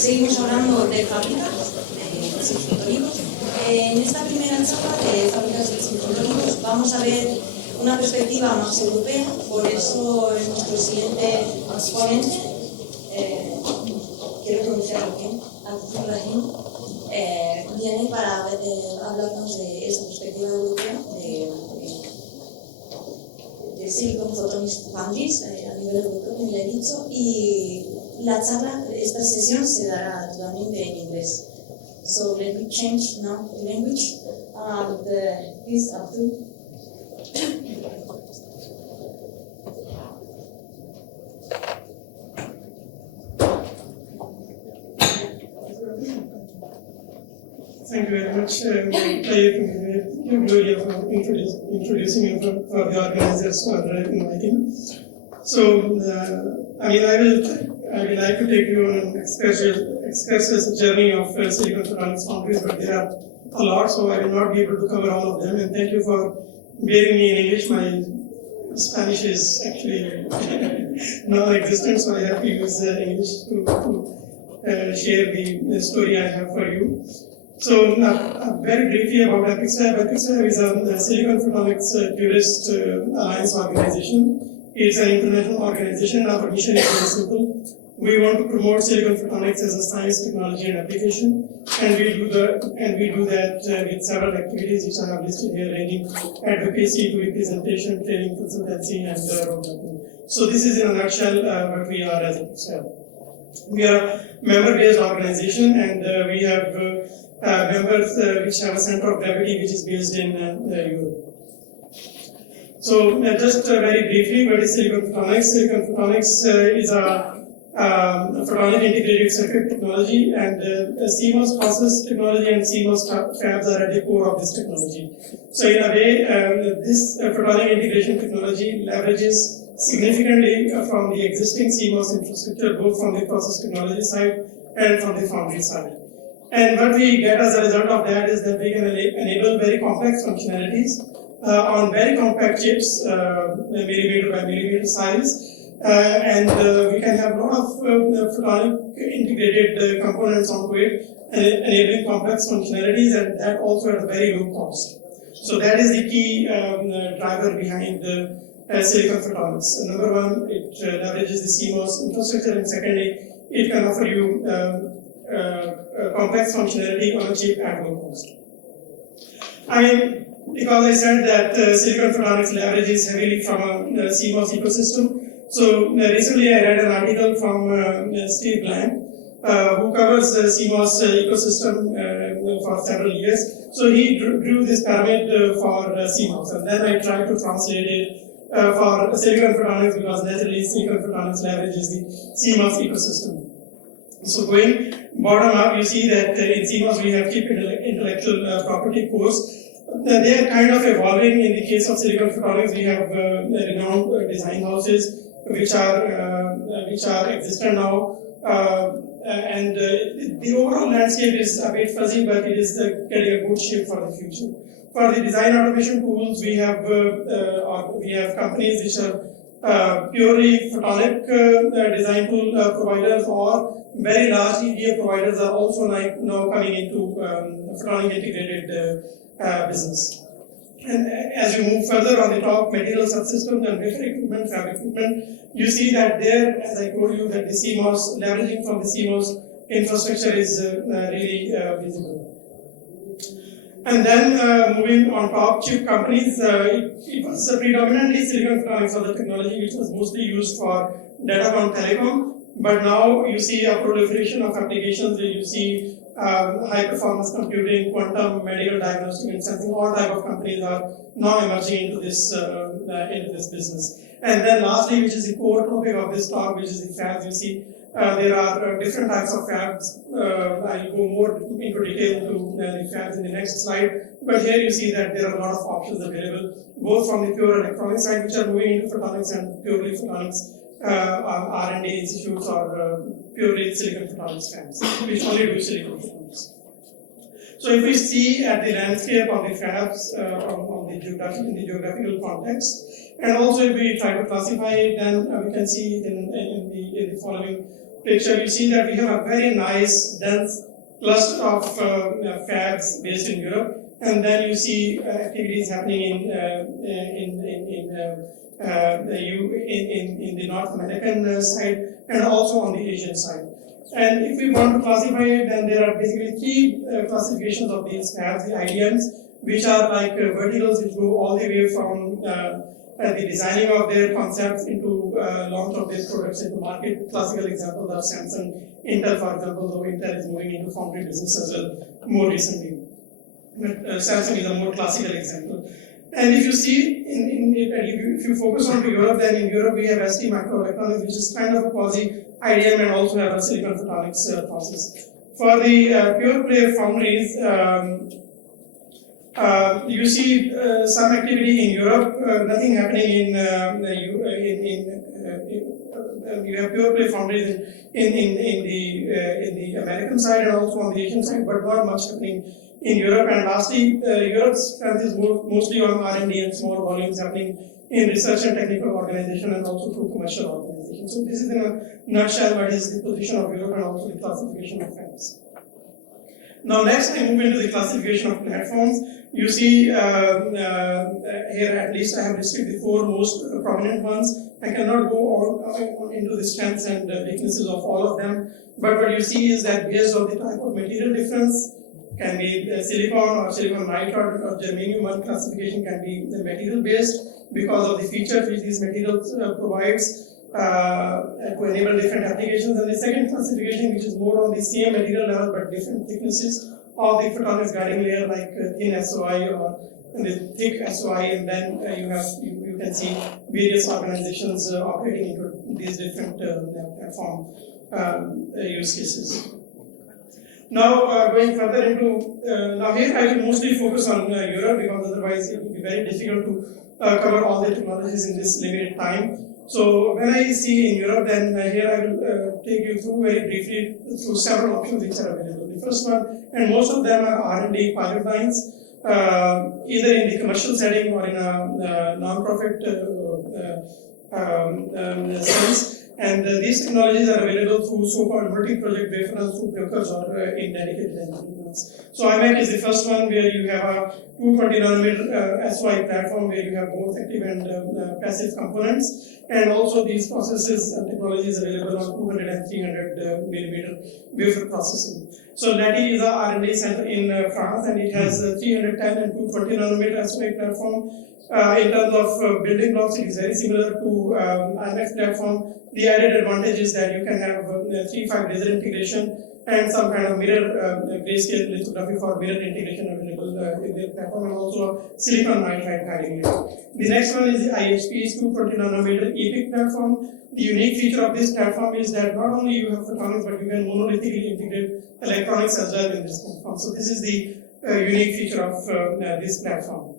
Seguimos hablando de fábricas de siliconolivos. En esta primera charla de fábricas de siliconolivos vamos a ver una perspectiva más europea, por eso es nuestro siguiente ponente. Quiero pronunciarlo bien, Abdulrahim, viene para hablarnos de esa perspectiva europea de Silicon Photonics Foundries a nivel europeo, como le he dicho, y la charla, esta sesión se dará totalmente en inglés. So let me change now the language. Please, Abdul. Thank you very much, Gloria, for introducing me for the organizers for inviting me. So, I would like to take you on an excursus journey of Silicon Photonics Foundries, but there are a lot, so I will not be able to cover all of them. And thank you for bearing me in English. My Spanish is actually non-existent, so I have to use English to share the story I have for you. So, very briefly about EPICSAB. EPICSAB is a Silicon Photonics Tourist Alliance organization. It's an international organization. Our mission is very simple. We want to promote Silicon Photonics as a science, technology, and application, and we do that with several activities which I have listed here, ranging advocacy to representation, training, consultancy, and road mapping. So, this is in a nutshell what we are as EPICSAB. We are a member-based organization, and we have members which have a center of gravity which is based in Europe. So just very briefly, what is Silicon Photonics? Silicon Photonics is a photonic integrated circuit technology, and CMOS process technology and CMOS fabs are at the core of this technology. So in a way, this photonic integration technology leverages significantly from the existing CMOS infrastructure, both from the process technology side and from the foundry side. And what we get as a result of that is that we can enable very complex functionalities on very compact chips, millimeter by millimeter size, and we can have a lot of photonic integrated components onto it, enabling complex functionalities, and that also at a very low cost. So that is the key driver behind Silicon Photonics. Number one, it leverages the CMOS infrastructure, and secondly, it can offer you complex functionality on a chip at low cost. Because I said that Silicon Photonics leverages heavily from a CMOS ecosystem. So recently I read an article from Steve Blank, who covers the CMOS ecosystem for several years. So he drew this pyramid for CMOS, and then I tried to translate it for Silicon Photonics, because naturally Silicon Photonics leverages the CMOS ecosystem. So going bottom up, you see that in CMOS we have chip intellectual property cores. They are kind of evolving. In the case of Silicon Photonics, we have renowned design houses which are existent now, and the overall landscape is a bit fuzzy, but it is getting a good shape for the future. For the design automation tools, we have companies which are purely photonic design tool providers, or very large EDA providers are also now coming into photonic integrated business. And as you move further on the top, material subsystems and wafer equipment, fab equipment, you see that there, as I told you, that the CMOS, leveraging from the CMOS infrastructure is really visible. And then moving on top, chip companies, it was predominantly Silicon Photonics of the technology which was mostly used for datacom telecom, but now you see a proliferation of applications where you see high performance computing, quantum, medical diagnostic and sensing. All type of companies are now emerging into this business. And then lastly, which is the core topic of this talk, which is the fabs. You see there are different types of fabs. I'll go more into detail into the fabs in the next slide. But here you see that there are a lot of options available, both from the pure electronics side, which are moving into photonics, and purely photonics R&D institutes, or purely Silicon Photonics fabs, which only do Silicon Photonics. So if we see at the landscape of the fabs in the geographical context, and also if we try to classify it, then we can see it in the following picture, you see that we have a very nice, dense cluster of fabs based in Europe, and then you see activities happening in the North American side and also on the Asian side. And if we want to classify it, then there are basically three classifications of these fabs, the IDMs, which are like verticals which go all the way from the designing of their concepts into launch of their products into market. Classical examples are Samsung, Intel, for example, though Intel is moving into foundry business as well more recently. But Samsung is a more classical example. And if you see, if you focus on Europe, then in Europe we have ST Microelectronics, which is kind of a quasi IDM and also have a silicon photonics process. For the pure play foundries, you see some activity in Europe, nothing happening you have pure play foundries in the American side and also on the Asian side, but not much happening in Europe. And lastly, Europe's strength is mostly on R&D and small volumes happening in research and technical organization and also through commercial organization. So this is in a nutshell what is the position of Europe and also the classification of fabs. Now next I move into the classification of platforms. You see here at least I have listed the four most prominent ones. I cannot go on into the strengths and weaknesses of all of them, but what you see is that based on the type of material difference, can be silicon or silicon nitride or germanium. One classification can be the material based because of the features which these materials provides to enable different applications. And the second classification, which is more on the same material level but different thicknesses of the photonics guiding layer, like thin SOI or the thick SOI, and then you can see various organizations operating into these different platform use cases. Now going further into, now here I will mostly focus on Europe because otherwise it would be very difficult to cover all the technologies in this limited time. So when I see in Europe, then here I will take you through very briefly through several options which are available. The first one, and most of them are R&D pilot lines, either in the commercial setting or in a non-profit sense. And these technologies are available through so-called multi-project wafer through brokers or in dedicated engineers. So IMEC is the first one where you have a 220 nanometer SOI platform where you have both active and passive components, and also these processes and technologies available on 200 and 300 millimeter wafer processing. So LATI is a R&D center in France, and it has 310 and 220 nanometer SOI platform. In terms of building blocks, it is very similar to IMEC platform. The added advantage is that you can have 3-5 laser integration and some kind of mirror grayscale lithography for mirror integration available in the platform, and also silicon nitride guiding layer. The next one is the IHP's 220 nanometer EPIC platform. The unique feature of this platform is that not only you have photonics, but you can monolithically integrate electronics as well in this platform. So this is the unique feature of this platform.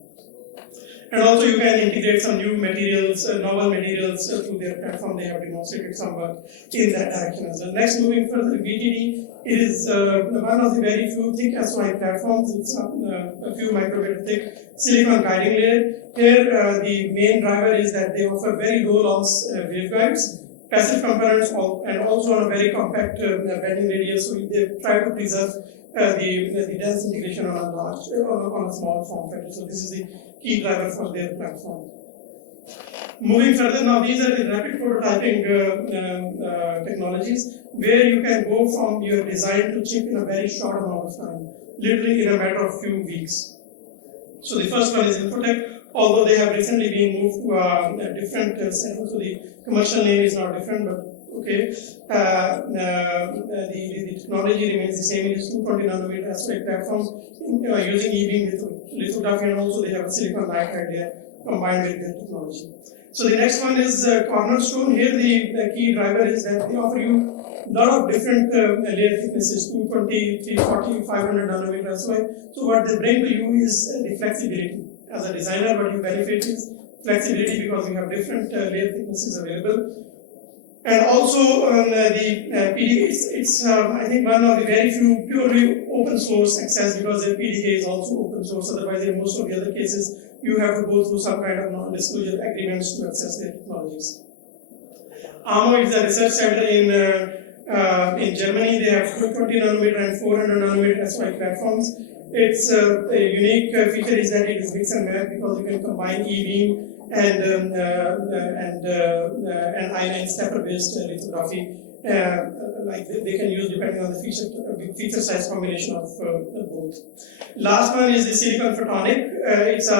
And also you can integrate some new materials, novel materials to their platform. They have demonstrated some work in that direction as well. Next, moving further, VTD, it is one of the very few thick SOI platforms. It's a few micrometer thick silicon guiding layer. Here, the main driver is that they offer very low loss waveguides, passive components, and also on a very compact bending radius. So they try to preserve the dense integration on a small form factor. So this is the key driver for their platform. Moving further, now these are the rapid prototyping technologies where you can go from your design to chip in a very short amount of time, literally in a matter of few weeks. So the first one is Infotech, although they have recently been moved to a different center, so the commercial name is not different, but okay. The technology remains the same. It is 220 nanometer SOI platform using E-beam lithography, and also they have a silicon nitride there combined with their technology. So the next one is Cornerstone. Here the key driver is that they offer you a lot of different layer thicknesses, 220, 340, 500 nanometer SOI. So what they bring to you is the flexibility. As a designer, what you benefit is flexibility because you have different layer thicknesses available. And also the PDK, it's I think one of the very few purely open source access because the PDK is also open source. Otherwise, in most of the other cases, you have to go through some kind of non-disclosure agreements to access their technologies. AMO is a research center in In Germany, they have 220 nanometer and 400 nanometer SOI platforms. Its a unique feature is that it is mix and match because you can combine E-beam and I9 stepper-based lithography. Like they can use depending on the feature size combination of both. Last one is the Silicon Photonic. It's a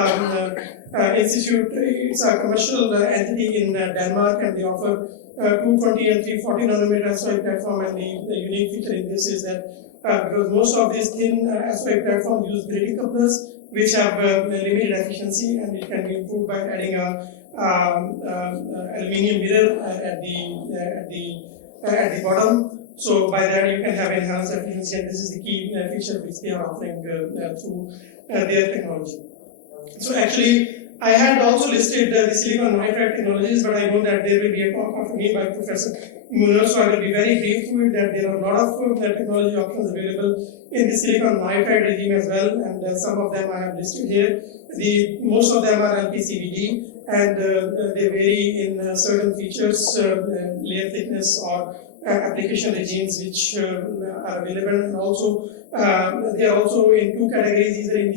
institute. It's a commercial entity in Denmark, and they offer 220 and 340 nanometer SOI platform. And the unique feature in this is that because most of these thin SOI platforms use Brady couplers, which have limited efficiency, and it can be improved by adding a aluminium mirror at the bottom. So by that you can have enhanced efficiency, and this is the key feature which they are offering through their technology. So actually, I had also listed the silicon nitride technologies, but I know that there will be a talk after me by Professor Munoz, so I will be very brief to it that there are a lot of technology options available in the silicon nitride regime as well, and some of them I have listed here. Most of them are LPCVD, and they vary in certain features, layer thickness or application regimes which are available, and also they are also in two categories, either in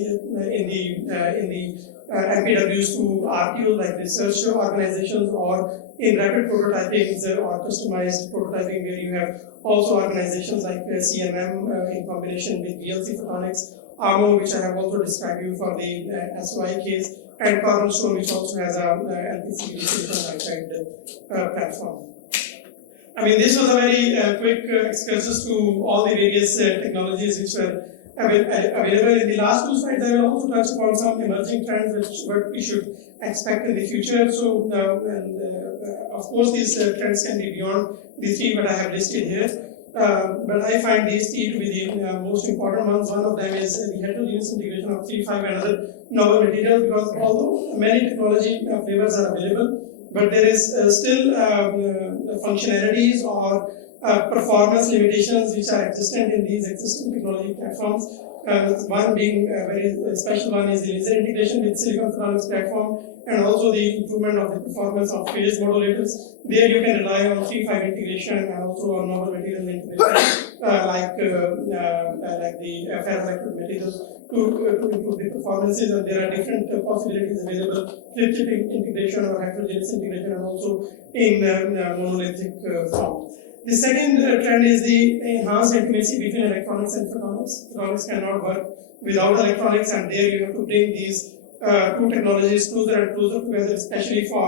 the MPWs to RTO like research organizations, or in rapid prototyping or customized prototyping, where you have also organizations like CMM in combination with VLC Photonics, AMO, which I have also described you for the SOI case, and Cornerstone, which also has a LPCVD silicon nitride platform. I mean, this was a very quick excursus to all the various technologies which were available. In the last two slides, I will also touch upon some emerging trends what we should expect in the future. So, of course, these trends can be beyond the three that I have listed here. But I find these three to be the most important ones. One of them is the heterogeneous integration of 3-5 and other novel materials, because although many technology flavors are available, but there is still functionalities or performance limitations which are existent in these existing technology platforms. One being a very special one is the laser integration with silicon photonics platform, and also the improvement of the performance of phase modulators. There you can rely on 3-5 integration and also on novel material integration like the ferroelectric materials to improve the performances, and there are different possibilities available: flip chip integration or heterogeneous integration, and also in monolithic form. The second trend is the enhanced intimacy between electronics and photonics. Photonics cannot work without electronics, and there you have to bring these two technologies closer and closer together, especially for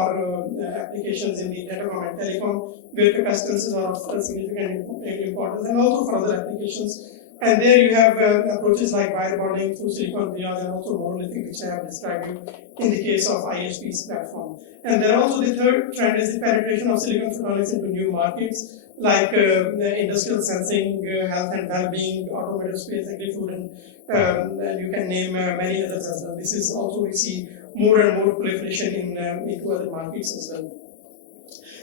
applications in the datacom and telecom, where capacitances are of significant importance, and also for other applications. And there you have approaches like wire bonding through silicon vias, and also monolithic, which I have described you in the case of IHP's platform. And then also the third trend is the penetration of silicon photonics into new markets like industrial sensing, health and well-being, automotive space, agri-food, and you can name many others as well. This is also we see more and more proliferation into other markets as well.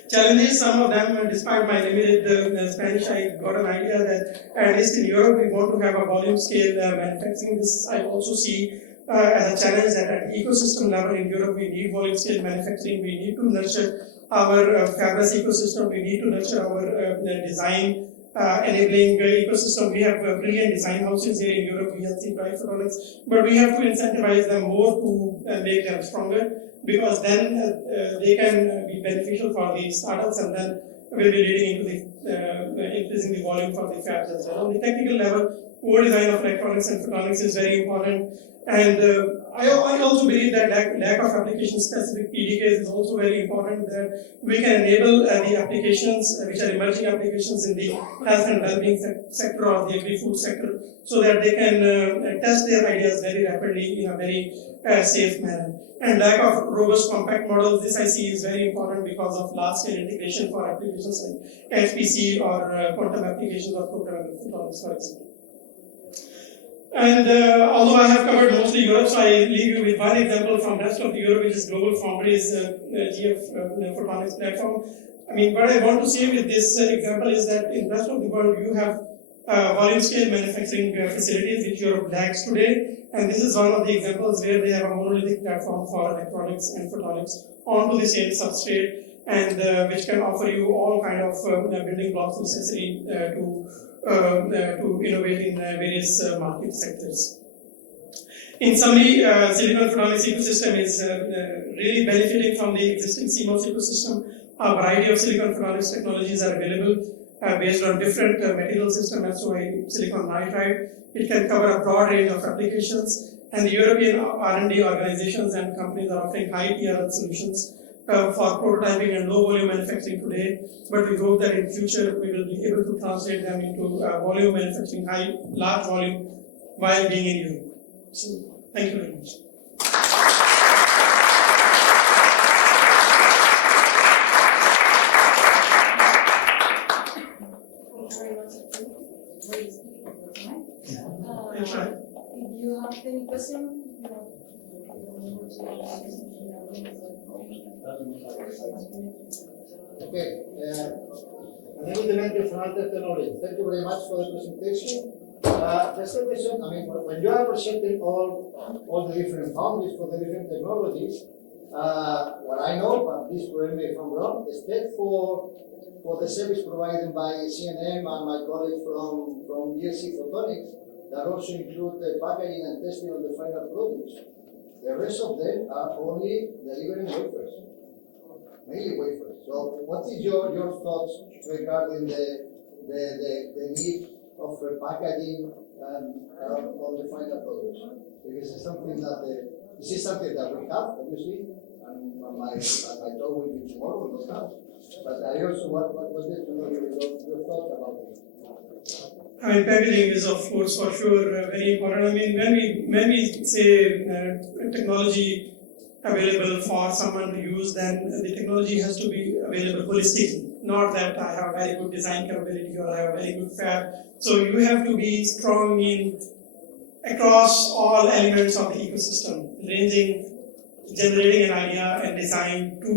Challenges, some of them, despite my limited Spanish, I got an idea that at least in Europe we want to have a volume scale manufacturing. This I also see as a challenge that at ecosystem level in Europe we need volume scale manufacturing. We need to nurture our fabless ecosystem. We need to nurture our design enabling ecosystem. We have brilliant design houses here in Europe, VLC, Photonics, but we have to incentivize them more to make them stronger, because then they can be beneficial for the startups, and then will be leading into the increasing the volume for the fabs as well. On the technical level, co-design of electronics and photonics is very important, and I also believe that lack of application-specific PDKs is also very important, that we can enable the applications which are emerging applications in the health and well-being sector or the agri-food sector, so that they can test their ideas very rapidly in a very safe manner. And lack of robust compact models, this I see is very important because of large-scale integration for applications like HPC or quantum applications of programming photonics, for example. And although I have covered mostly Europe, so I leave you with one example from rest of Europe, which is Global Foundries GF Photonics platform. I mean, what I want to say with this example is that in rest of the world, you have volume scale manufacturing facilities which Europe lacks today. And this is one of the examples where they have a monolithic platform for electronics and photonics onto the same substrate. and which can offer you all kind of building blocks necessary to innovate in various market sectors. In summary, Silicon Photonics ecosystem is really benefiting from the existing CMOS ecosystem. A variety of Silicon Photonics technologies are available based on different material systems, SOI, silicon nitride. It can cover a broad range of applications, and the European R&D organizations and companies are offering high TRL solutions for prototyping and low volume manufacturing today, but we hope that in future we will be able to translate them into volume manufacturing, large volume, while being in Europe. So, thank you very much. If you have any question, Okay, evidentemente from Alter Technology. Thank you very much for the presentation. Just a question, I mean, when you are presenting all the different foundries for the different technologies, what I know, but please correct me if I'm wrong, except for the service provided by CNM and my colleague from BSC Photonics, that also include the packaging and testing of the final products. The rest of them are only delivering wafers, mainly wafers. So what is your thoughts regarding the need of packaging on the final products? Because it's something that this is something that we have, obviously, and my talk will be tomorrow, we have. But I also what was it to know your thoughts about it? I mean, packaging is of course for sure very important. I mean, when we say technology available for someone to use, then the technology has to be available holistically. Not that I have very good design capability or I have very good fab. So you have to be strong in across all elements of the ecosystem, generating an idea and design to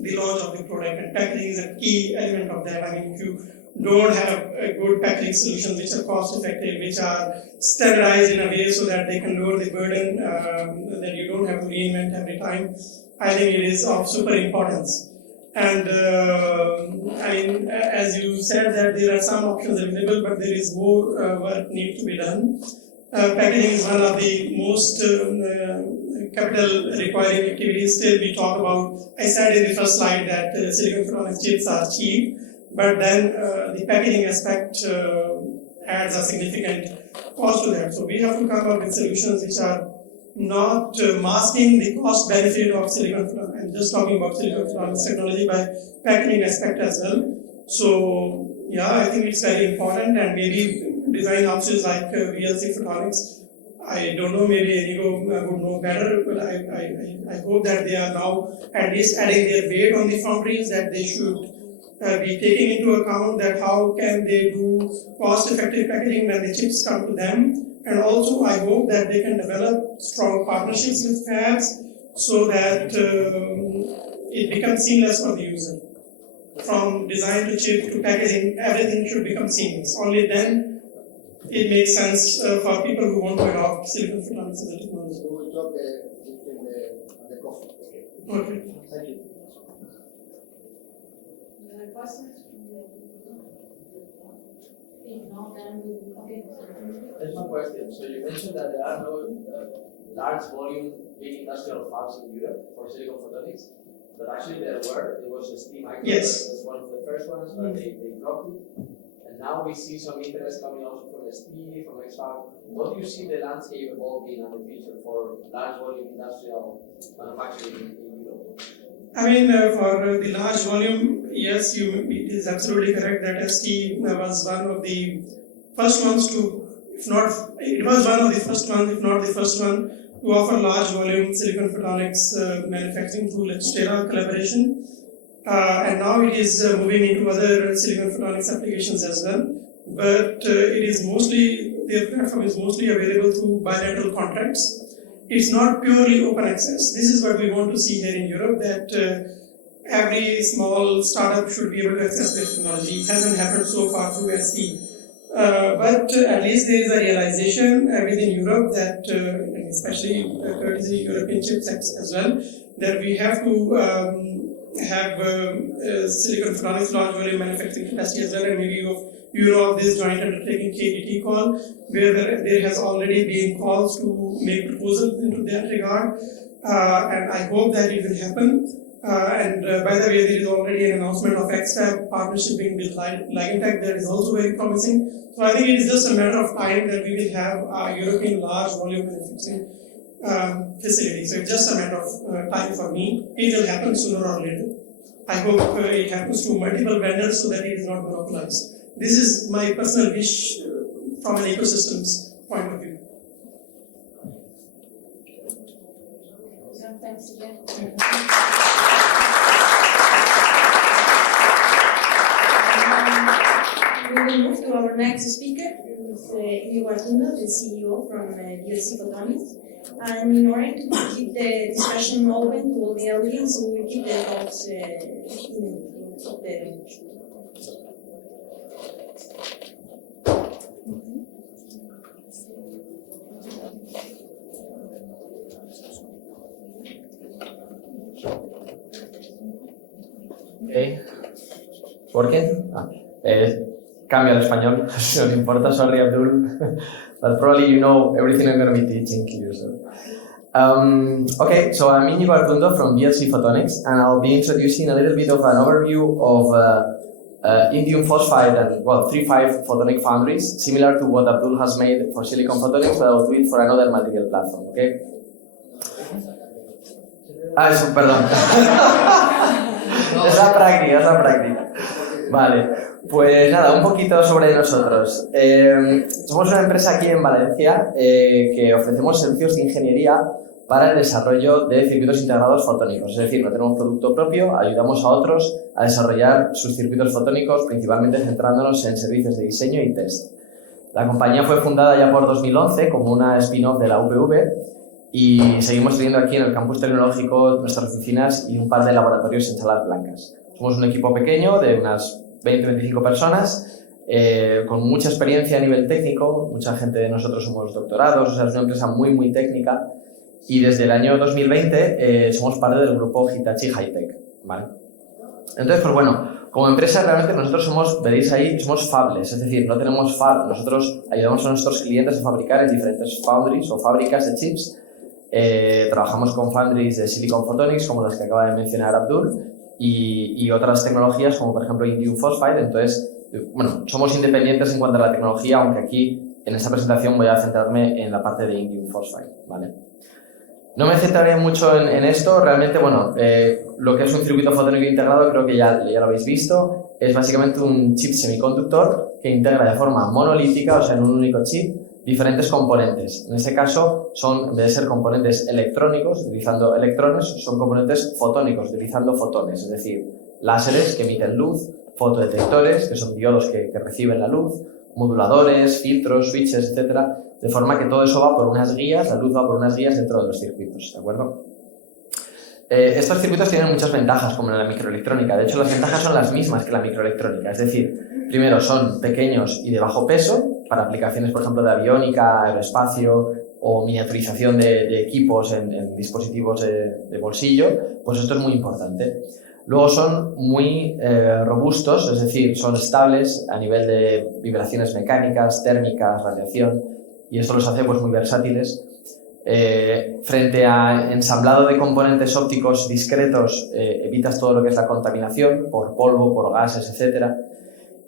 the launch of the product. And packaging is a key element of that. I mean, if you don't have a good packaging solutions which are cost effective, which are standardized in a way so that they can lower the burden, that you don't have to reinvent every time, I think it is of super importance. And I mean, as you said that there are some options available, but there is more work needs to be done. Packaging is one of the most capital requiring activities. Still, we talk about, I said in the first slide that silicon photonics chips are cheap, but then the packaging aspect adds a significant cost to that. So we have to come up with solutions which are not masking the cost benefit of silicon photonics. I'm just talking about silicon photonics technology by packaging aspect as well. So yeah, I think it's very important, and maybe design houses like VLC Photonics, I don't know, maybe Enigo would know better, but I hope that they are now at least adding their weight on the foundries, that they should be taking into account that how can they do cost-effective packaging when the chips come to them. And also I hope that they can develop strong partnerships with fabs so that it becomes seamless for the user. From design to chip to packaging, everything should become seamless. Only then it makes sense for people who want to adopt silicon photonics as a technology. We will talk in the coffee. Okay. Thank you. Any other questions? There's one question. So you mentioned that there are no large volume big industrial fabs in Europe for silicon photonics, but actually there were. There was a ST Micro. Yes. Was one of the first ones, but they dropped it. And now we see some interest coming also from ST, from X-FAB. What do you see the landscape evolving in the future for large volume industrial manufacturing in Europe? I mean, for the large volume, yes, it is absolutely correct that ST was one of the first ones to, if not, it was one of the first ones, if not the first one, to offer large volume silicon photonics manufacturing through Xtera collaboration. And now it is moving into other silicon photonics applications as well. But it is mostly, their platform is mostly available through bilateral contracts. It's not purely open access. This is what we want to see here in Europe, that every small startup should be able to access this technology. It hasn't happened so far through ST. But at least there is a realization within Europe that, especially courtesy European chips as well, that we have to have Silicon Photonics large volume manufacturing capacity as well, and maybe you know of this joint undertaking KDT call, where there has already been calls to make proposals into that regard, and I hope that it will happen. And by the way, there is already an announcement of XFAB partnership with Ligantech that is also very promising. So I think it is just a matter of time that we will have a European large volume manufacturing facility. So it's just a matter of time for me. It will happen sooner or later. I hope it happens to multiple vendors so that it is not monopolized. This is my personal wish from an ecosystem's point of view. So, thanks again. We will move to our next speaker, who is Íñigo Artundo, the CEO from VLC Photonics. And in order to keep the discussion open to all the audience, we will keep the thoughts in the Okay. ¿Working? Cambio al español, si os importa, sorry Abdul, but probably you know everything I'm going to be teaching you. So. Okay, so I'm Íñigo Artundo from VLC Photonics, and I'll be introducing a little bit of an overview of indium phosphide and, well, 3-5 photonic foundries, similar to what Abdul has made for silicon photonics, but I'll do it for another material platform, okay? Eso, perdón. Es la práctica. Vale, pues nada, un poquito sobre nosotros. Somos una empresa aquí en Valencia que ofrecemos servicios de ingeniería para el desarrollo de circuitos integrados fotónicos. Es decir, no tenemos producto propio, ayudamos a otros a desarrollar sus circuitos fotónicos, principalmente centrándonos en servicios de diseño y test. La compañía fue fundada ya por 2011 como una spin-off de la UPV y seguimos teniendo aquí en el campus tecnológico nuestras oficinas y un par de laboratorios en Salas Blancas. Somos un equipo pequeño de unas 20-25 personas con mucha experiencia a nivel técnico, mucha gente de nosotros somos doctorados, o sea, es una empresa muy técnica y desde el año 2020 somos parte del grupo Hitachi High-Tech, ¿vale? Entonces, pues bueno, como empresa realmente nosotros somos, veréis ahí, somos fabless, es decir, no tenemos fab, nosotros ayudamos a nuestros clientes a fabricar en diferentes foundries o fábricas de chips. Trabajamos con foundries de Silicon Photonics, como las que acaba de mencionar Abdul, y otras tecnologías, como por ejemplo indium phosphide. Entonces, bueno, somos independientes en cuanto a la tecnología, aunque aquí en esta presentación voy a centrarme en la parte de indium phosphide, ¿vale? No me centraré mucho en esto, realmente, bueno, lo que es un circuito fotónico integrado creo que ya lo habéis visto, es básicamente un chip semiconductor que integra de forma monolítica, o sea, en un único chip, diferentes componentes. En este caso, en vez de ser componentes electrónicos, utilizando electrones, son componentes fotónicos, utilizando fotones, es decir, láseres que emiten luz, fotodetectores, que son diodos que reciben la luz, moduladores, filtros, switches, etcétera, de forma que todo eso va por unas guías, la luz va por unas guías dentro de los circuitos, ¿de acuerdo? Estos circuitos tienen muchas ventajas, como en la microelectrónica. De hecho, las ventajas son las mismas que la microelectrónica. Es decir, primero, son pequeños y de bajo peso, para aplicaciones, por ejemplo, de aviónica, aeroespacio o miniaturización de equipos en dispositivos de bolsillo, pues esto es muy importante. Luego son muy robustos, es decir, son estables a nivel de vibraciones mecánicas, térmicas, radiación, y esto los hace pues, muy versátiles. Frente a ensamblado de componentes ópticos discretos, evitas todo lo que es la contaminación por polvo, por gases, etc.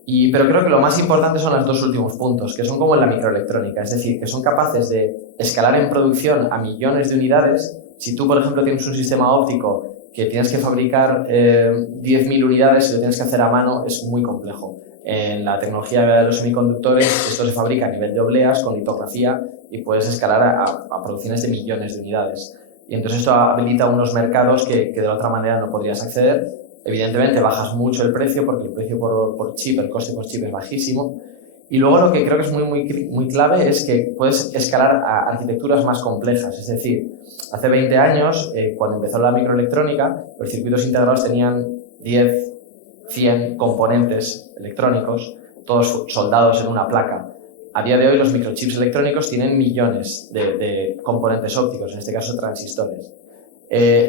Pero creo que lo más importante son los dos últimos puntos, que son como en la microelectrónica, es decir, que son capaces de escalar en producción a millones de unidades. Si tú, por ejemplo, tienes un sistema óptico que tienes que fabricar 10.000 unidades y lo tienes que hacer a mano, es muy complejo. En la tecnología de los semiconductores, esto se fabrica a nivel de obleas, con litografía, y puedes escalar a producciones de millones de unidades. Y entonces esto habilita unos mercados que de otra manera no podrías acceder. Evidentemente bajas mucho el precio, porque el precio por chip, el coste por chip es bajísimo. Y luego lo que creo que es muy clave es que puedes escalar a arquitecturas más complejas. Es decir, hace 20 años, cuando empezó la microelectrónica, los circuitos integrados tenían 10, 100 componentes electrónicos, todos soldados en una placa. A día de hoy los microchips electrónicos tienen millones de componentes ópticos, en este caso transistores.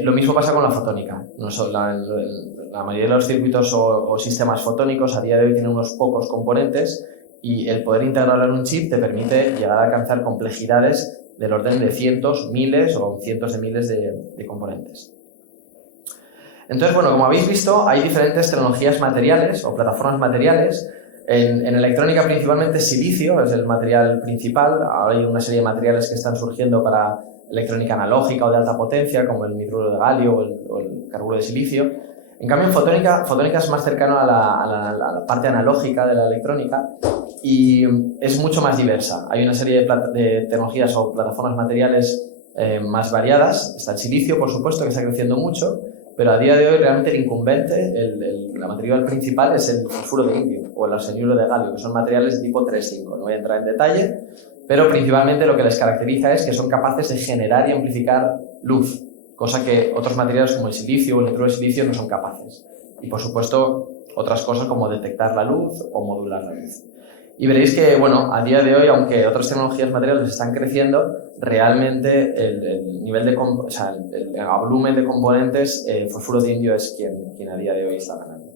Lo mismo pasa con la fotónica. La mayoría de los circuitos o sistemas fotónicos a día de hoy tienen unos pocos componentes y el poder integrarlo en un chip te permite llegar a alcanzar complejidades del orden de cientos, miles o cientos de miles de componentes. Entonces, bueno, como habéis visto, hay diferentes tecnologías materiales o plataformas materiales. En electrónica principalmente silicio es el material principal. Ahora hay una serie de materiales que están surgiendo para electrónica analógica o de alta potencia, como el nitruro de galio o el carburo de silicio. En cambio, en fotónica es más cercano a la parte analógica de la electrónica y es mucho más diversa. Hay una serie de tecnologías o plataformas materiales más variadas. Está el silicio, por supuesto, que está creciendo mucho, pero a día de hoy realmente el incumbente, la material principal es el fosfuro de indio o el arseniuro de galio, que son materiales de tipo 3,5. No voy a entrar en detalle, pero principalmente lo que les caracteriza es que son capaces de generar y amplificar luz, cosa que otros materiales como el silicio o el nitruro de silicio no son capaces. Y por supuesto otras cosas como detectar la luz o modular la luz. Y veréis que, bueno, a día de hoy, aunque otras tecnologías materiales están creciendo, realmente el nivel de, o sea, el volumen de componentes, fosfuro de indio es quien a día de hoy está ganando.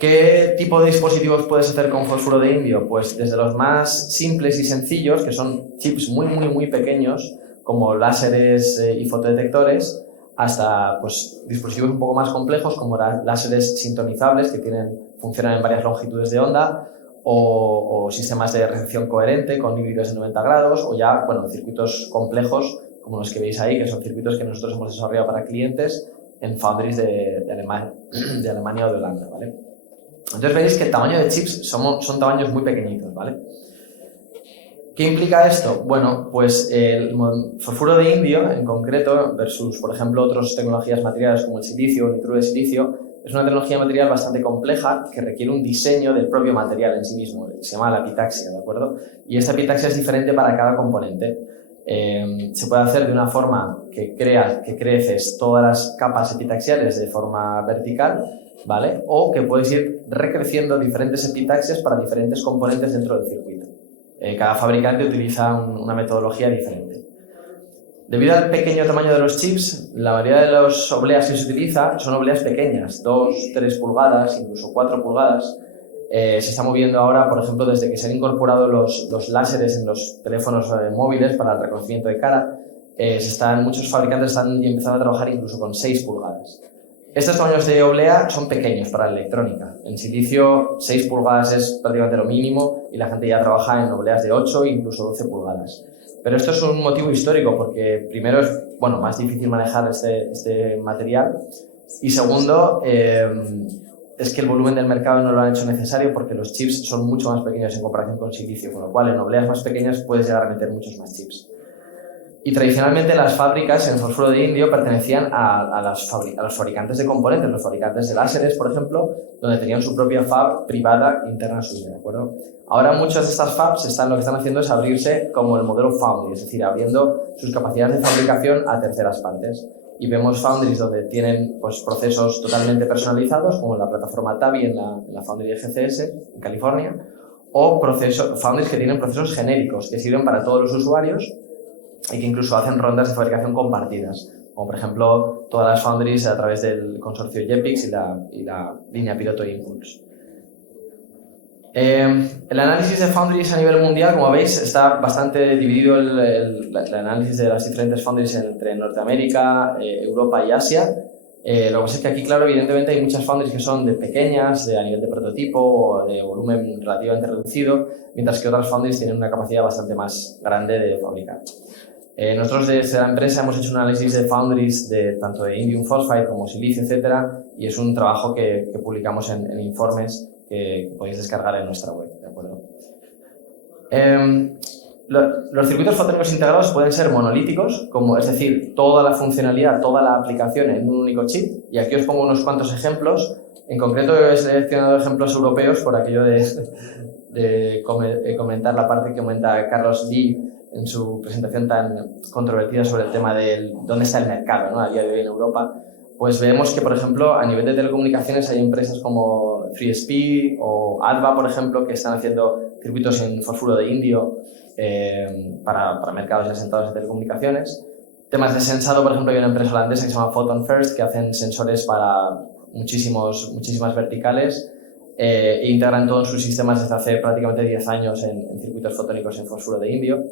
¿Qué tipo de dispositivos puedes hacer con fósforo de indio? Pues desde los más simples y sencillos, que son chips muy pequeños, como láseres y fotodetectores, hasta pues, dispositivos un poco más complejos, como láseres sintonizables, que funcionan en varias longitudes de onda, o sistemas de recepción coherente con híbridos de 90 grados, o ya, bueno, circuitos complejos, como los que veis ahí, que son circuitos que nosotros hemos desarrollado para clientes en foundries de Alemania o de Holanda, ¿vale? Entonces veis que el tamaño de chips son tamaños muy pequeñitos, ¿vale? ¿Qué implica esto? Bueno, pues el fosfuro de indio en concreto versus, por ejemplo, otras tecnologías materiales como el silicio o el nitruro de silicio, es una tecnología material bastante compleja que requiere un diseño del propio material en sí mismo, se llama la epitaxia, ¿de acuerdo? Y esta epitaxia es diferente para cada componente. Se puede hacer de una forma que creces todas las capas epitaxiales de forma vertical, ¿vale? O que puedes ir recreciendo diferentes epitaxias para diferentes componentes dentro del circuito. Cada fabricante utiliza una metodología diferente. Debido al pequeño tamaño de los chips, la mayoría de las obleas que se utiliza son obleas pequeñas, 2, 3 pulgadas, incluso 4 pulgadas. Se está moviendo ahora, por ejemplo, desde que se han incorporado los láseres en los teléfonos móviles para el reconocimiento de cara, muchos fabricantes están empezando a trabajar incluso con 6 pulgadas. Estos tamaños de oblea son pequeños para la electrónica. En silicio, 6 pulgadas es prácticamente lo mínimo y la gente ya trabaja en obleas de 8 e incluso 12 pulgadas. Pero esto es un motivo histórico porque primero es más difícil manejar este material y segundo es que el volumen del mercado no lo han hecho necesario porque los chips son mucho más pequeños en comparación con silicio, con lo cual en obleas más pequeñas puedes llegar a meter muchos más chips. Y tradicionalmente las fábricas en fósforo de indio pertenecían a los fabricantes de componentes, los fabricantes de láseres, por ejemplo, donde tenían su propia fab privada interna suya, ¿de acuerdo? Ahora muchas de estas fabs lo que están haciendo es abrirse como el modelo foundry, es decir, abriendo sus capacidades de fabricación a terceras partes. Y vemos foundries donde tienen procesos totalmente personalizados, como en la plataforma Tavi en la foundry de GCS en California, o foundries que tienen procesos genéricos que sirven para todos los usuarios y que incluso hacen rondas de fabricación compartidas, como por ejemplo todas las foundries a través del consorcio JEPIX y la línea piloto Impulse. El análisis de foundries a nivel mundial, como veis, está bastante dividido el análisis de las diferentes foundries entre Norteamérica, Europa y Asia. Lo que pasa es que aquí, claro, evidentemente hay muchas foundries que son de pequeñas, a nivel de prototipo o de volumen relativamente reducido, mientras que otras foundries tienen una capacidad bastante más grande de fabricar. Nosotros desde la empresa hemos hecho un análisis de foundries tanto de indium phosphide como silicio, etcétera, y es un trabajo que publicamos en informes que podéis descargar en nuestra web, ¿de acuerdo? Los circuitos fotónicos integrados pueden ser monolíticos, es decir, toda la funcionalidad, toda la aplicación en un único chip, y aquí os pongo unos cuantos ejemplos. En concreto he seleccionado ejemplos europeos por aquello de comentar la parte que comenta Carlos Lee en su presentación tan controvertida sobre el tema de dónde está el mercado, ¿no? A día de hoy en Europa. Pues vemos que, por ejemplo, a nivel de telecomunicaciones hay empresas como FreeSpeed o ADVA, por ejemplo, que están haciendo circuitos en fósforo de indio para mercados ya asentados en telecomunicaciones. Temas de sensado, por ejemplo, hay una empresa holandesa que se llama Photon First, que hacen sensores para muchísimas verticales e integran todo en sus sistemas desde hace prácticamente 10 años en circuitos fotónicos en fósforo de indio.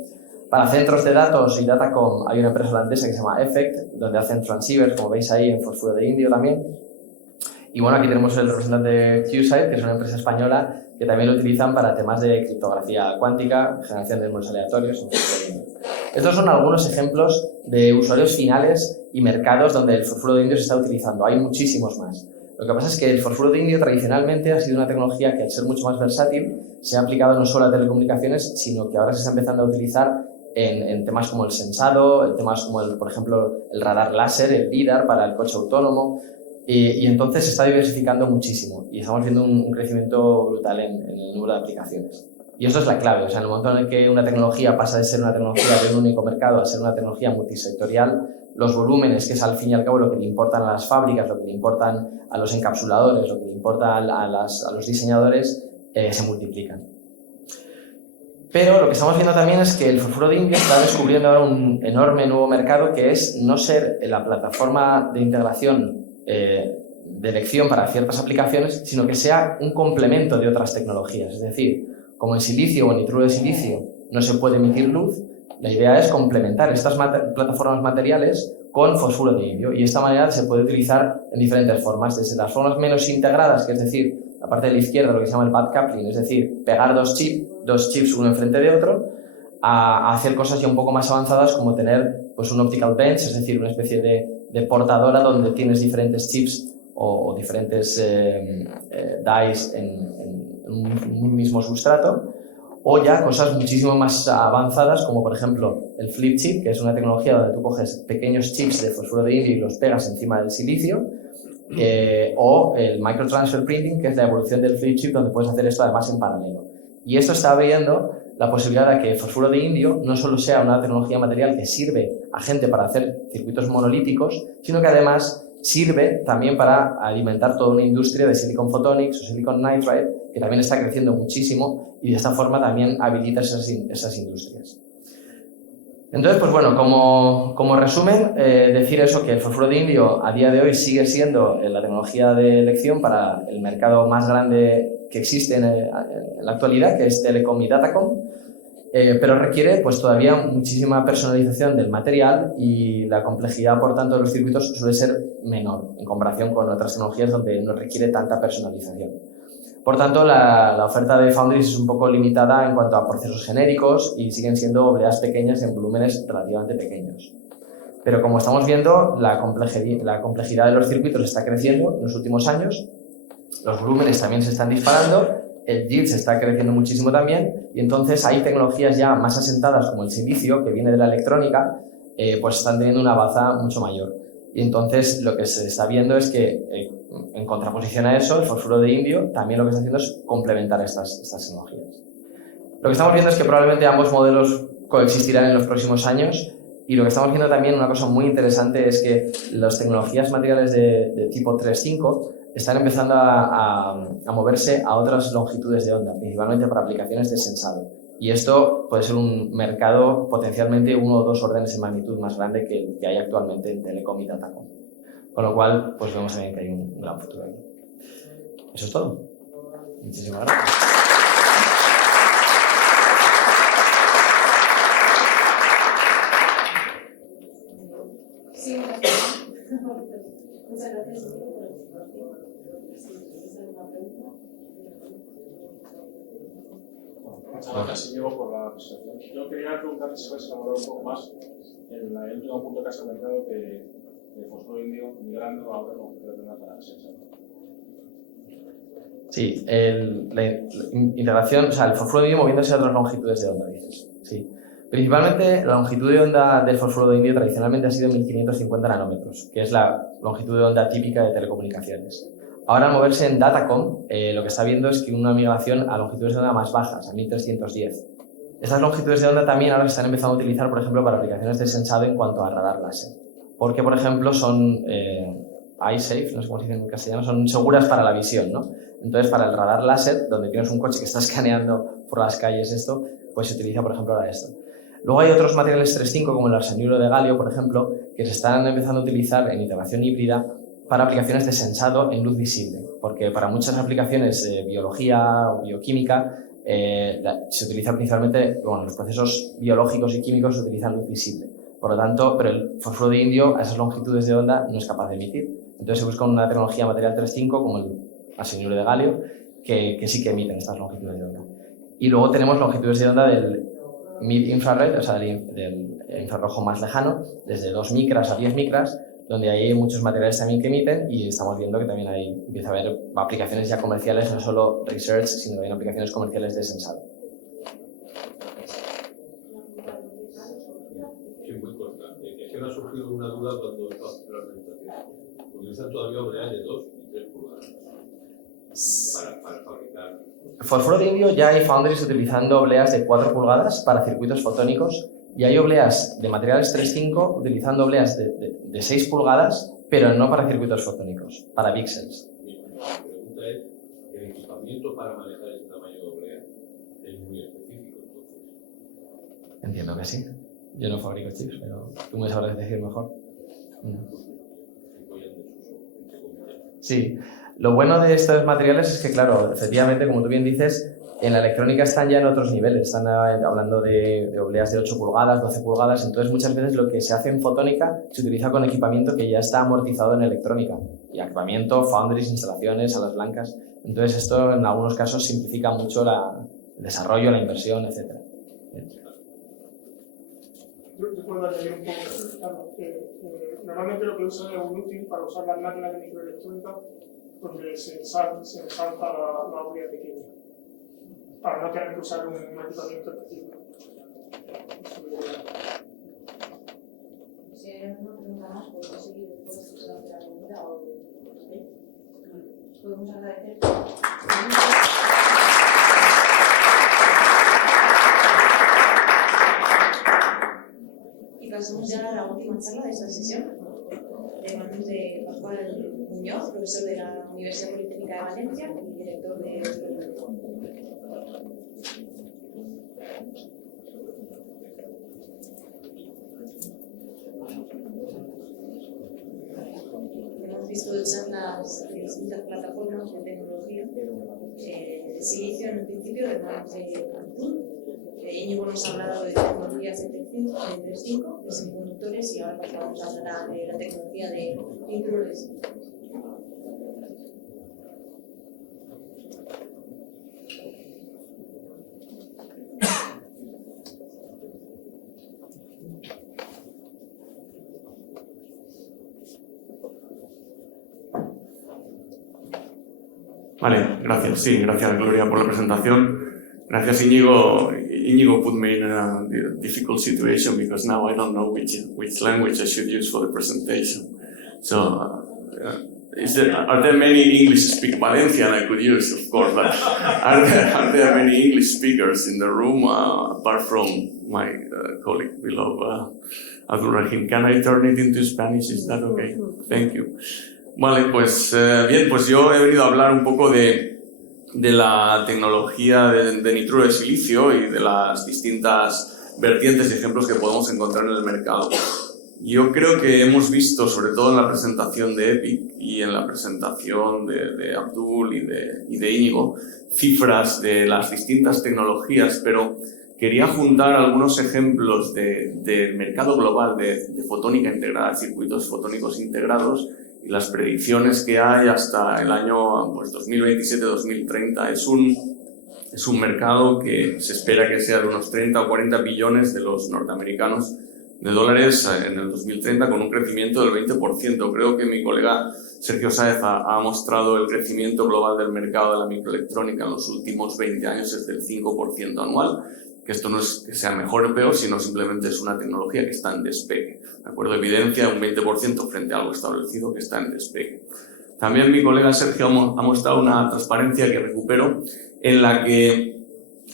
Para centros de datos y Datacom hay una empresa holandesa que se llama Effect, donde hacen transceivers, como veis ahí, en fósforo de indio también. Y bueno, aquí tenemos el representante de QSight, que es una empresa española que también lo utilizan para temas de criptografía cuántica, generación de números aleatorios. Estos son algunos ejemplos de usuarios finales y mercados donde el fósforo de indio se está utilizando. Hay muchísimos más. Lo que pasa es que el fósforo de indio tradicionalmente ha sido una tecnología que, al ser mucho más versátil, se ha aplicado no solo a telecomunicaciones, sino que ahora se está empezando a utilizar en temas como el sensado, en temas como, por ejemplo, el radar láser, el LiDAR para el coche autónomo. Y entonces se está diversificando muchísimo y estamos viendo un crecimiento brutal en el número de aplicaciones. Y esto es la clave, o sea, en el momento en el que una tecnología pasa de ser una tecnología de un único mercado a ser una tecnología multisectorial, los volúmenes, que es al fin y al cabo lo que le importan a las fábricas, lo que le importan a los encapsuladores, lo que le importa a los diseñadores, se multiplican. Pero lo que estamos viendo también es que el fósforo de indio está descubriendo ahora un enorme nuevo mercado, que es no ser la plataforma de integración de elección para ciertas aplicaciones, sino que sea un complemento de otras tecnologías. Es decir, como en silicio o en nitruro de silicio no se puede emitir luz, la idea es complementar estas plataformas materiales con fósforo de indio, y de esta manera se puede utilizar en diferentes formas, desde las formas menos integradas, que es decir, la parte de la izquierda, lo que se llama el bad coupling, es decir, pegar dos chips uno enfrente de otro, a hacer cosas ya un poco más avanzadas, como tener pues, un optical bench, es decir, una especie de portadora donde tienes diferentes chips o diferentes dies en un mismo sustrato, o ya cosas muchísimo más avanzadas, como por ejemplo el flip chip, que es una tecnología donde tú coges pequeños chips de fósforo de indio y los pegas encima del silicio, o el microtransfer printing, que es la evolución del flip chip, donde puedes hacer esto además en paralelo. Y esto está abriendo la posibilidad de que el fósforo de indio no solo sea una tecnología material que sirve a gente para hacer circuitos monolíticos, sino que además sirve también para alimentar toda una industria de silicon photonics o silicon nitride, que también está creciendo muchísimo, y de esta forma también habilita esas industrias. Entonces, pues bueno, como resumen, decir eso, que el fósforo de indio a día de hoy sigue siendo la tecnología de elección para el mercado más grande que existe en la actualidad, que es Telecom y Datacom, pero requiere pues todavía muchísima personalización del material, y la complejidad, por tanto, de los circuitos suele ser menor en comparación con otras tecnologías donde no requiere tanta personalización. Por tanto, la oferta de Foundries es un poco limitada en cuanto a procesos genéricos y siguen siendo obleas pequeñas en volúmenes relativamente pequeños. Pero como estamos viendo, la complejidad de los circuitos está creciendo en los últimos años, los volúmenes también se están disparando, el yield se está creciendo muchísimo también, y entonces hay tecnologías ya más asentadas como el silicio, que viene de la electrónica, pues están teniendo una baza mucho mayor. Y entonces lo que se está viendo es que, en contraposición a eso, el fósforo de indio también lo que está haciendo es complementar estas tecnologías. Lo que estamos viendo es que probablemente ambos modelos coexistirán en los próximos años, y lo que estamos viendo también, una cosa muy interesante, es que las tecnologías materiales de tipo 3.5 están empezando a moverse a otras longitudes de onda, principalmente para aplicaciones de sensado. Y esto puede ser un mercado potencialmente 1 o 2 órdenes de magnitud más grande que el que hay actualmente en Telecom y Datacom. Con lo cual, pues vemos también que hay un gran futuro ahí. Eso es todo. Muchísimas gracias. Sí, muchas gracias. Muchas gracias, Diego, por la presentación. Yo quería preguntar si puedes elaborar un poco más en el último punto que has comentado de fósforo de indio migrando a otra longitudes de onda para el sensor. Sí, la integración, o sea, el fósforo de indio moviéndose a otras longitudes de onda, dices. Sí. Principalmente, la longitud de onda del fósforo de indio tradicionalmente ha sido 1550 nanómetros, que es la longitud de onda típica de telecomunicaciones. Ahora, al moverse en Datacom, lo que está viendo es que una migración a longitudes de onda más bajas, a 1310. Estas longitudes de onda también ahora se están empezando a utilizar, por ejemplo, para aplicaciones de sensado en cuanto a radar láser. Porque, por ejemplo, son eye-safe, no sé cómo se dice en castellano, son seguras para la visión, ¿no? Entonces, para el radar láser, donde tienes un coche que está escaneando por las calles esto, pues se utiliza, por ejemplo, ahora esto. Luego hay otros materiales 3.5 como el arseniuro de galio, por ejemplo, que se están empezando a utilizar en integración híbrida para aplicaciones de sensado en luz visible, porque para muchas aplicaciones de biología o bioquímica se utiliza principalmente, bueno, los procesos biológicos y químicos se utilizan luz visible. Por lo tanto, pero el fósforo de indio a esas longitudes de onda no es capaz de emitir. Entonces se busca una tecnología material 3.5 como el arseniuro de galio que sí que emiten estas longitudes de onda. Y luego tenemos longitudes de onda del mid-infrared, o sea, del infrarrojo más lejano, desde 2 micras a 10 micras, donde hay muchos materiales también que emiten y estamos viendo que también empieza a haber aplicaciones ya comerciales, no solo research, sino también aplicaciones comerciales de sensado. Sí, muy corta. Es que me ha surgido una duda cuando estaba haciendo la presentación. Utilizan todavía obleas de 2 y 3 pulgadas para fabricar. Fósforo de indio ya hay foundries utilizando obleas de 4 pulgadas para circuitos fotónicos y hay obleas de materiales 3.5 utilizando obleas de 6 pulgadas, pero no para circuitos fotónicos, para píxeles. Mi pregunta es, ¿el equipamiento para manejar ese tamaño de oblea es muy específico entonces? Entiendo que sí. Yo no fabrico chips, pero tú me sabrás decir mejor. Sí. Lo bueno de estos materiales es que, claro, efectivamente, como tú bien dices, en la electrónica están ya en otros niveles. Están hablando de obleas de 8 pulgadas, 12 pulgadas. Entonces, muchas veces lo que se hace en fotónica se utiliza con equipamiento que ya está amortizado en electrónica. Y equipamiento, foundries, instalaciones, salas blancas. Entonces, esto en algunos casos simplifica mucho el desarrollo, la inversión, etc. Yo puedo añadir un poco, claro, que normalmente lo que usan es un útil para usar las máquinas de microelectrónica donde se salta la oblea pequeña, para no tener que usar un equipamiento específico. Si hay alguna pregunta más, podemos seguir después de la pregunta o podemos agradecer. Y pasamos ya a la última charla de esta sesión, de manos de Pascual Muñoz, profesor de la Universidad Politécnica de Valencia y director de Hemos visto charlas de distintas plataformas de tecnología. Silicio en el principio de manos de Abdul. Íñigo nos ha hablado de tecnologías de 3.5, de semiconductores, y ahora vamos a hablar de la tecnología de cinturones. Vale, gracias. Sí, gracias Gloria por la presentación. Gracias Íñigo. Íñigo put me in a difficult situation because now I don't know which language I should use for the presentation. So, are there many English speakers? Valencian I could use, of course, but are there many English speakers in the room apart from my colleague below, Abdul Rahim? Can I turn it into Spanish? Is that okay? Thank you. Vale, pues bien, pues yo he venido a hablar un poco de la tecnología de nitruro de silicio y de las distintas vertientes y ejemplos que podemos encontrar en el mercado. Yo creo que hemos visto, sobre todo en la presentación de EPIC y en la presentación de Abdul y de Íñigo, cifras de las distintas tecnologías, pero quería juntar algunos ejemplos del mercado global de fotónica integrada, circuitos fotónicos integrados, y las predicciones que hay hasta el año pues, 2027-2030. Es un mercado que se espera que sea de unos 30 o 40 billones de los norteamericanos de dólares en el 2030, con un crecimiento del 20%. Creo que mi colega Sergio Sáez ha mostrado el crecimiento global del mercado de la microelectrónica en los últimos 20 años es del 5% anual. Que esto no es que sea mejor o peor, sino simplemente es una tecnología que está en despegue. ¿De acuerdo? Evidencia un 20% frente a algo establecido que está en despegue. También mi colega Sergio ha mostrado una transparencia que recupero en la que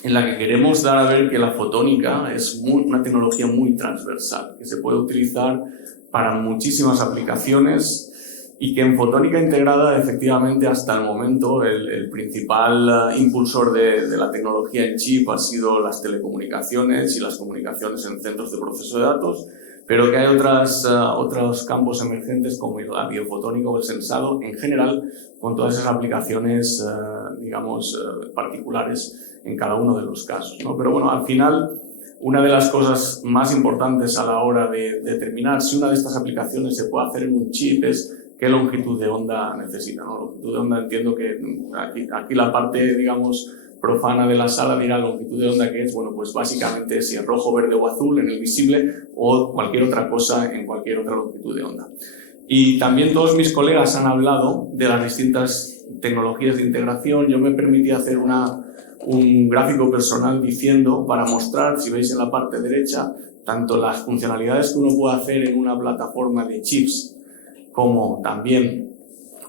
queremos dar a ver que la fotónica es una tecnología muy transversal, que se puede utilizar para muchísimas aplicaciones y que en fotónica integrada, efectivamente, hasta el momento, el principal impulsor de la tecnología en chip ha sido las telecomunicaciones y las comunicaciones en centros de proceso de datos, pero que hay otros campos emergentes como la biofotónica o el sensado en general, con todas esas aplicaciones, particulares en cada uno de los casos, ¿no? Pero bueno, al final, una de las cosas más importantes a la hora de determinar si una de estas aplicaciones se puede hacer en un chip es qué longitud de onda necesita, ¿no? Longitud de onda, entiendo que aquí la parte, digamos, profana de la sala dirá longitud de onda que es, bueno, pues básicamente si es rojo, verde o azul en el visible o cualquier otra cosa en cualquier otra longitud de onda. Y también todos mis colegas han hablado de las distintas tecnologías de integración. Yo me permití hacer un gráfico personal diciendo, para mostrar, si veis en la parte derecha, tanto las funcionalidades que uno puede hacer en una plataforma de chips como también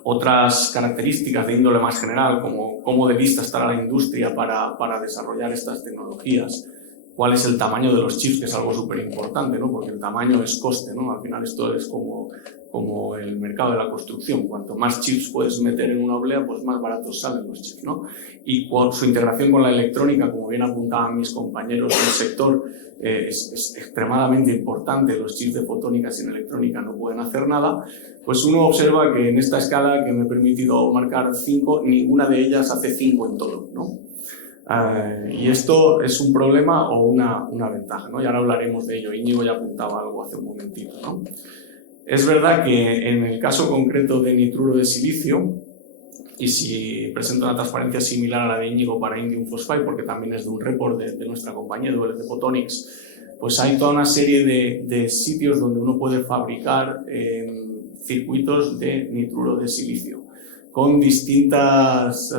otras características de índole más general, como cómo de lista estará la industria para desarrollar estas tecnologías, cuál es el tamaño de los chips, que es algo súper importante, ¿no? Porque el tamaño es coste, ¿no? Al final esto es como el mercado de la construcción. Cuanto más chips puedes meter en una oblea, pues más baratos salen los chips, ¿no? Y su integración con la electrónica, como bien apuntaban mis compañeros del sector, es extremadamente importante. Los chips de fotónica sin electrónica no pueden hacer nada. Pues uno observa que en esta escala que me he permitido marcar 5, ninguna de ellas hace 5 en todo, ¿no? Y esto es un problema o una ventaja, ¿no? Y ahora hablaremos de ello. Íñigo ya apuntaba algo hace un momentito, ¿no? Es verdad que en el caso concreto de nitruro de silicio, y si presento una transparencia similar a la de Íñigo para indium phosphide, porque también es de un report de nuestra compañía, de ULC Photonics, pues hay toda una serie de sitios donde uno puede fabricar circuitos de nitruro de silicio, con distintas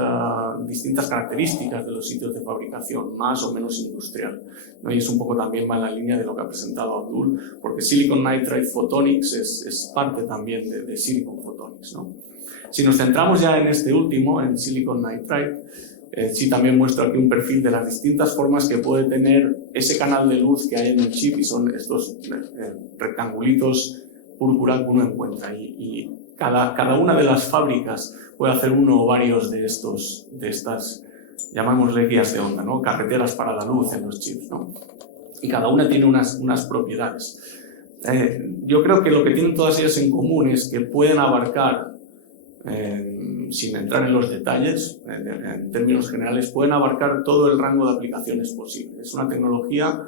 características de los sitios de fabricación, más o menos industrial, ¿no? Y es un poco también va en la línea de lo que ha presentado Abdul, porque Silicon Nitride Photonics es parte también de Silicon Photonics, ¿no? Si nos centramos ya en este último, en Silicon Nitride, sí también muestro aquí un perfil de las distintas formas que puede tener ese canal de luz que hay en el chip, y son estos rectangulitos púrpura que uno encuentra, y cada una de las fábricas puede hacer uno o varios de estas, llamémosle guías de onda, ¿no? Carreteras para la luz en los chips, ¿no? Y cada una tiene unas propiedades. Yo creo que lo que tienen todas ellas en común es que pueden abarcar, sin entrar en los detalles, en términos generales, pueden abarcar todo el rango de aplicaciones posibles. Es una tecnología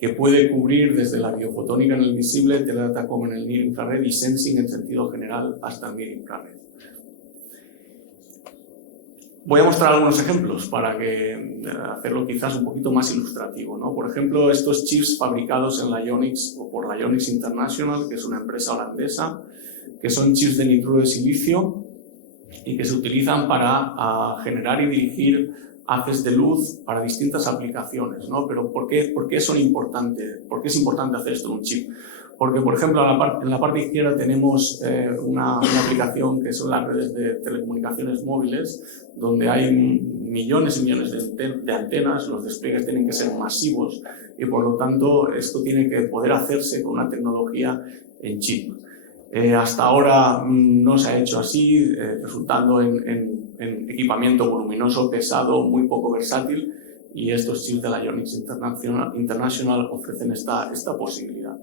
que puede cubrir desde la biofotónica en el visible, teledatacom en el near infrared y sensing en sentido general hasta el near infrared. Voy a mostrar algunos ejemplos para hacerlo quizás un poquito más ilustrativo, ¿no? Por ejemplo, estos chips fabricados en la Ionics o por la Ionics International, que es una empresa holandesa, que son chips de nitruro de silicio y que se utilizan para generar y dirigir haces de luz para distintas aplicaciones, ¿no? Pero ¿por qué son importantes? ¿Por qué es importante hacer esto en un chip? Porque, por ejemplo, en la parte izquierda tenemos una aplicación que son las redes de telecomunicaciones móviles, donde hay millones y millones de antenas, los despliegues tienen que ser masivos y, por lo tanto, esto tiene que poder hacerse con una tecnología en chip. Hasta ahora no se ha hecho así, resultando en equipamiento voluminoso, pesado, muy poco versátil, y estos chips de la Ionics International ofrecen esta posibilidad.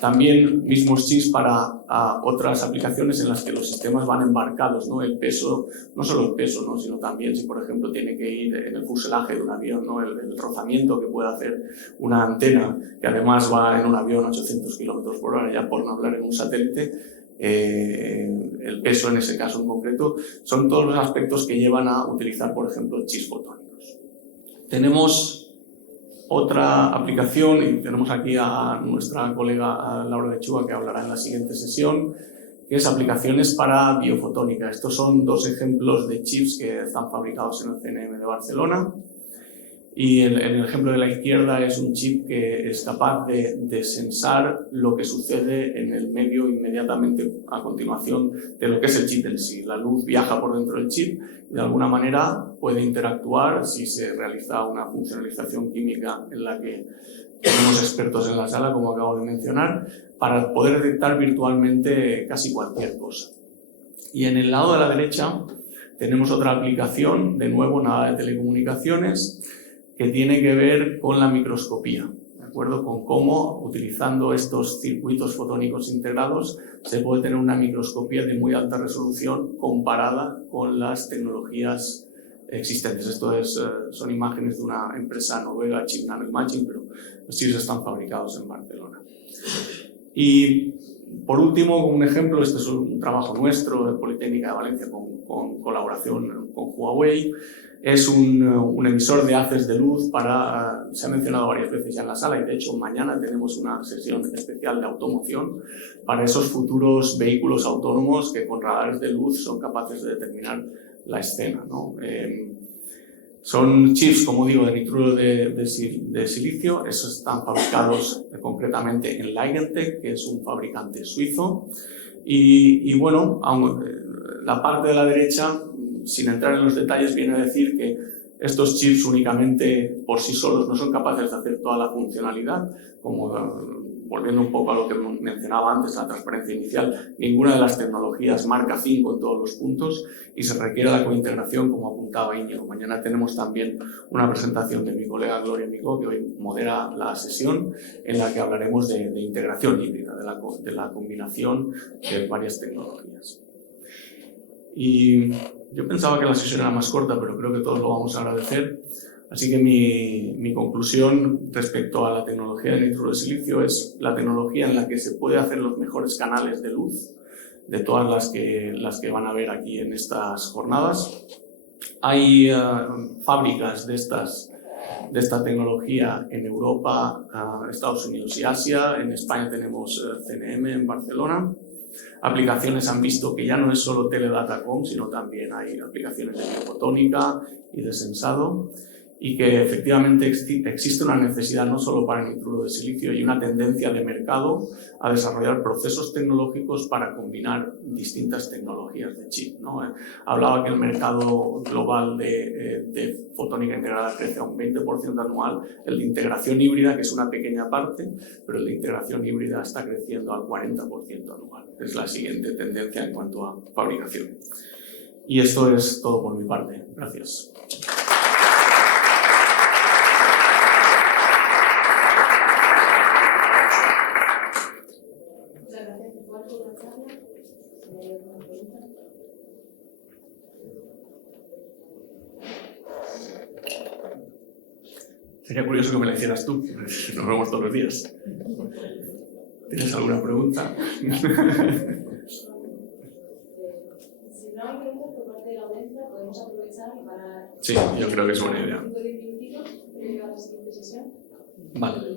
También mismos chips para otras aplicaciones en las que los sistemas van embarcados, ¿no? El peso, no solo el peso, ¿no? Sino también si, por ejemplo, tiene que ir en el fuselaje de un avión, ¿no? El rozamiento que puede hacer una antena, que además va en un avión a 800 km/h, ya por no hablar en un satélite. El peso en ese caso en concreto, son todos los aspectos que llevan a utilizar, por ejemplo, chips fotónicos. Tenemos otra aplicación, y tenemos aquí a nuestra colega Laura Lechuga, que hablará en la siguiente sesión, que es aplicaciones para biofotónica. Estos son dos ejemplos de chips que están fabricados en el CNM de Barcelona. Y el ejemplo de la izquierda es un chip que es capaz de sensar lo que sucede en el medio inmediatamente a continuación de lo que es el chip en sí. La luz viaja por dentro del chip y de alguna manera puede interactuar si se realiza una funcionalización química en la que tenemos expertos en la sala, como acabo de mencionar, para poder detectar virtualmente casi cualquier cosa. Y en el lado de la derecha tenemos otra aplicación, de nuevo nada de telecomunicaciones, que tiene que ver con la microscopía, ¿de acuerdo? Con cómo, utilizando estos circuitos fotónicos integrados, se puede tener una microscopía de muy alta resolución comparada con las tecnologías existentes. Esto son imágenes de una empresa noruega, Chip Nanoimaging, pero los chips están fabricados en Barcelona. Y por último, como un ejemplo, este es un trabajo nuestro de Politécnica de Valencia con colaboración con Huawei. Es un emisor de haces de luz se ha mencionado varias veces ya en la sala y de hecho mañana tenemos una sesión especial de automoción para esos futuros vehículos autónomos que con radares de luz son capaces de determinar la escena, ¿no? Son chips, como digo, de nitruro de silicio. Esos están fabricados concretamente en Ligentech, que es un fabricante suizo. Y bueno, la parte de la derecha, sin entrar en los detalles, viene a decir que estos chips únicamente por sí solos no son capaces de hacer toda la funcionalidad, como volviendo un poco a lo que mencionaba antes, la transparencia inicial, ninguna de las tecnologías marca 5 en todos los puntos y se requiere la cointegración, como apuntaba Íñigo. Mañana tenemos también una presentación de mi colega Gloria Micó, que hoy modera la sesión, en la que hablaremos de integración híbrida, de la combinación de varias tecnologías. Y yo pensaba que la sesión era más corta, pero creo que todos lo vamos a agradecer. Así que mi conclusión respecto a la tecnología de nitruro de silicio es la tecnología en la que se puede hacer los mejores canales de luz de todas las que van a ver aquí en estas jornadas. Hay fábricas de esta tecnología en Europa, Estados Unidos y Asia. En España tenemos CNM en Barcelona. Aplicaciones han visto que ya no es solo teledatacom, sino también hay aplicaciones de biofotónica y de sensado, y que efectivamente existe una necesidad no solo para el nitruro de silicio y una tendencia de mercado a desarrollar procesos tecnológicos para combinar distintas tecnologías de chip, ¿no? Hablaba que el mercado global de fotónica integrada crece a un 20% anual, el de integración híbrida, que es una pequeña parte, pero el de integración híbrida está creciendo al 40% anual. Es la siguiente tendencia en cuanto a fabricación. Y esto es todo por mi parte. Gracias. Sería curioso que me la hicieras tú, nos vemos todos los días. ¿Tienes alguna pregunta? Si no hay preguntas por parte de la audiencia, podemos aprovechar para... Sí, yo creo que es buena idea. Un 5 o 10 minutitos previo a la siguiente sesión. Vale.